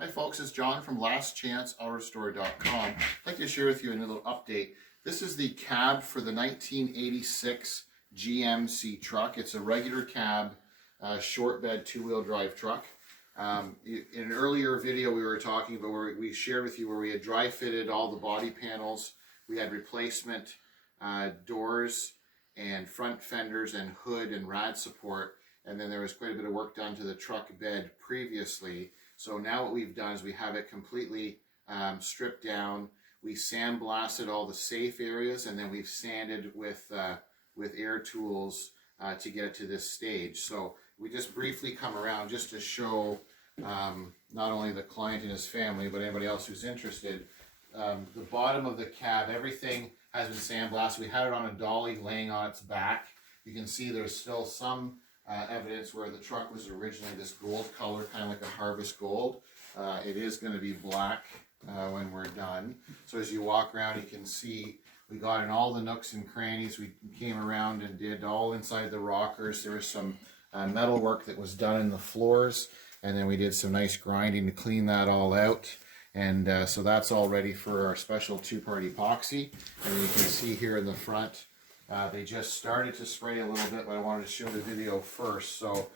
Hi folks, it's John from lastchanceautorestore.com. I'd like to share with you a little update. This is the cab for the 1986 GMC truck. It's a regular cab, short bed, two-wheel drive truck. In an earlier video we were talking about where we shared with you where we had dry fitted all the body panels. We had replacement doors and front fenders and hood and rad support. And then there was quite a bit of work done to the truck bed previously. So now what we've done is we have it completely stripped down. We sandblasted all the safe areas, and then we've sanded with air tools to get it to this stage. So we just briefly come around just to show not only the client and his family, but anybody else who's interested. The bottom of the cab, everything has been sandblasted. We had it on a dolly laying on its back. You can see there's still some evidence where the truck was originally this gold color, kind of like a harvest gold. It is going to be black when we're done. So as you walk around, you can see we got in all the nooks and crannies. We came around and did all inside the rockers. There was some metal work that was done in the floors, and then we did some nice grinding to clean that all out. And so that's all ready for our special two-part epoxy. And you can see here in the front, they just started to spray a little bit, but I wanted to show the video first. So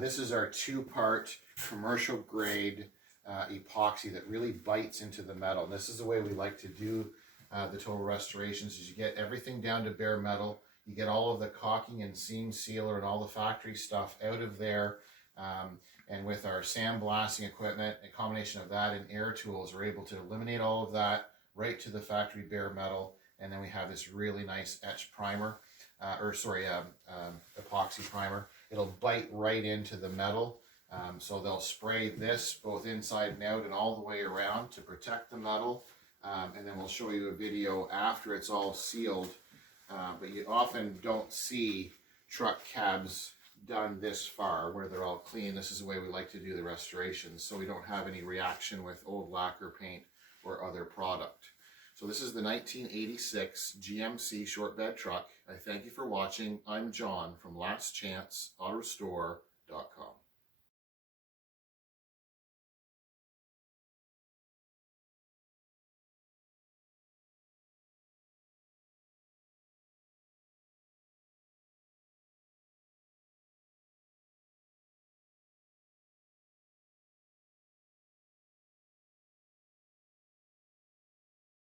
this is our two-part commercial grade epoxy that really bites into the metal. And this is the way we like to do the total restorations, is you get everything down to bare metal. You get all of the caulking and seam sealer and all the factory stuff out of there. And with our sandblasting equipment, a combination of that and air tools, we're able to eliminate all of that right to the factory bare metal. And then we have this really nice etch primer, epoxy primer. It'll bite right into the metal. So they'll spray this both inside and out and all the way around to protect the metal. And then we'll show you a video after it's all sealed. But you often don't see truck cabs done this far where they're all clean. This is the way we like to do the restorations, so we don't have any reaction with old lacquer paint or other product. So this is the 1986 GMC Short Bed Truck. I thank you for watching. I'm John from lastchanceautorestore.com.